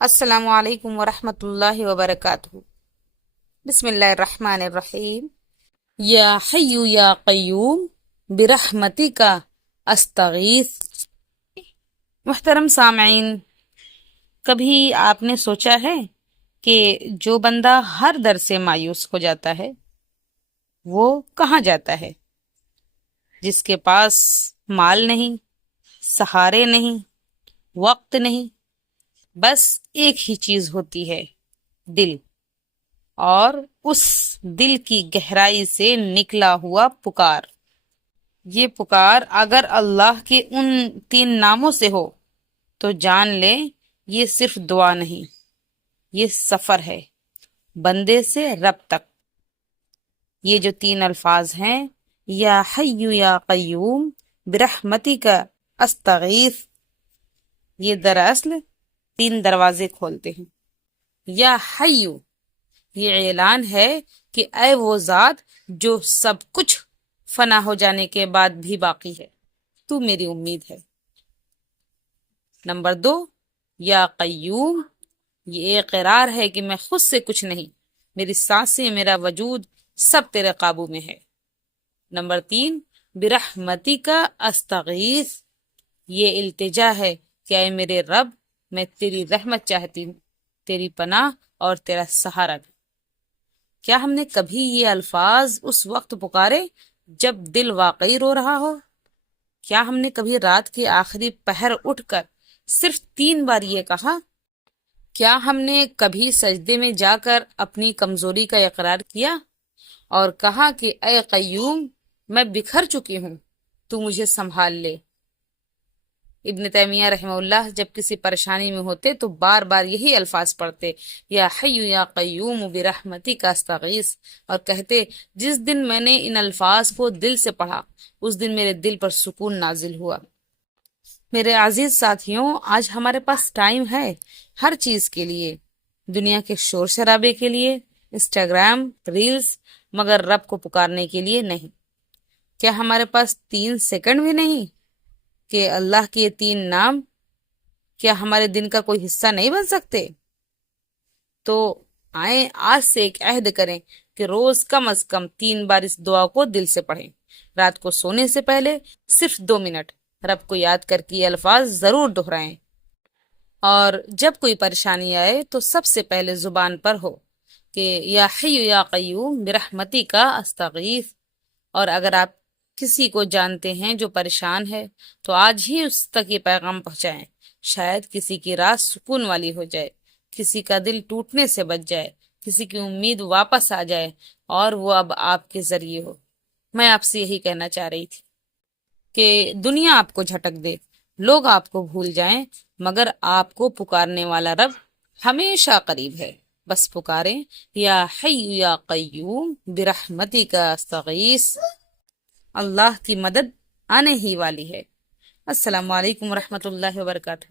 السلام علیکم ورحمۃ اللہ وبرکاتہ۔ بسم اللہ الرحمن الرحیم۔ یا حی یا قیوم برحمتک استغیث۔ محترم سامعین، کبھی آپ نے سوچا ہے کہ جو بندہ ہر در سے مایوس ہو جاتا ہے وہ کہاں جاتا ہے؟ جس کے پاس مال نہیں، سہارے نہیں، وقت نہیں، بس ایک ہی چیز ہوتی ہے، دل، اور اس دل کی گہرائی سے نکلا ہوا پکار۔ یہ پکار اگر اللہ کے ان 3 ناموں سے ہو تو جان لیں یہ صرف دعا نہیں، یہ سفر ہے بندے سے رب تک۔ یہ جو 3 الفاظ ہیں، یا حی یا قیوم برحمتک استغیث، یہ دراصل 3 دروازے کھولتے ہیں۔ یا حیو، یہ اعلان ہے کہ اے وہ ذات جو سب کچھ فنا ہو جانے کے بعد بھی باقی ہے، تو میری امید ہے۔ نمبر 2، یا قیوم، یہ اقرار ہے کہ میں خود سے کچھ نہیں، میری سانسیں، میرا وجود سب تیرے قابو میں ہے۔ نمبر 3، برحمتک استغیث، یہ التجا ہے کہ اے میرے رب، میں تیری رحمت چاہتی ہوں، تیری پناہ اور تیرا سہارا بھی۔ کیا ہم نے کبھی یہ الفاظ اس وقت پکارے جب دل واقعی رو رہا ہو؟ کیا ہم نے کبھی رات کے آخری پہر اٹھ کر صرف 3 بار یہ کہا؟ کیا ہم نے کبھی سجدے میں جا کر اپنی کمزوری کا اقرار کیا اور کہا کہ اے قیوم، میں بکھر چکی ہوں، تو مجھے سنبھال لے؟ ابن تیمیہ رحمہ اللہ جب کسی پریشانی میں ہوتے تو بار بار یہی الفاظ پڑھتے، یا حی یا قیوم برحمتک استغیث، اور کہتے جس دن میں نے ان الفاظ کو دل سے پڑھا اس دن میرے دل پر سکون نازل ہوا۔ میرے عزیز ساتھیوں، آج ہمارے پاس ٹائم ہے ہر چیز کے لیے، دنیا کے شور شرابے کے لیے، انسٹاگرام، ریلز، مگر رب کو پکارنے کے لیے نہیں۔ کیا ہمارے پاس 3 سیکنڈ بھی نہیں کہ اللہ کے یہ 3 نام کیا ہمارے دن کا کوئی حصہ نہیں بن سکتے؟ تو آئیں آج سے ایک عہد کریں کہ روز کم از کم 3 بار اس دعا کو دل سے پڑھیں۔ رات کو سونے سے پہلے صرف 2 منٹ رب کو یاد کر کے یہ الفاظ ضرور دہرائیں، اور جب کوئی پریشانی آئے تو سب سے پہلے زبان پر ہو کہ یا حی یا قیوم برحمتک استغیث۔ اور اگر آپ کسی کو جانتے ہیں جو پریشان ہے تو آج ہی اس تک یہ پیغام پہنچائیں، شاید کسی کی رات سکون والی ہو جائے، کسی کا دل ٹوٹنے سے بچ جائے، کسی کی امید واپس آ جائے، اور وہ اب آپ کے ذریعے ہو۔ میں آپ سے یہی کہنا چاہ رہی تھی کہ دنیا آپ کو جھٹک دے، لوگ آپ کو بھول جائیں، مگر آپ کو پکارنے والا رب ہمیشہ قریب ہے۔ بس پکاریں، یا حی یا قیوم برحمتک استغیث، اللہ کی مدد آنے ہی والی ہے۔ السلام علیکم ورحمۃ اللہ وبرکاتہ۔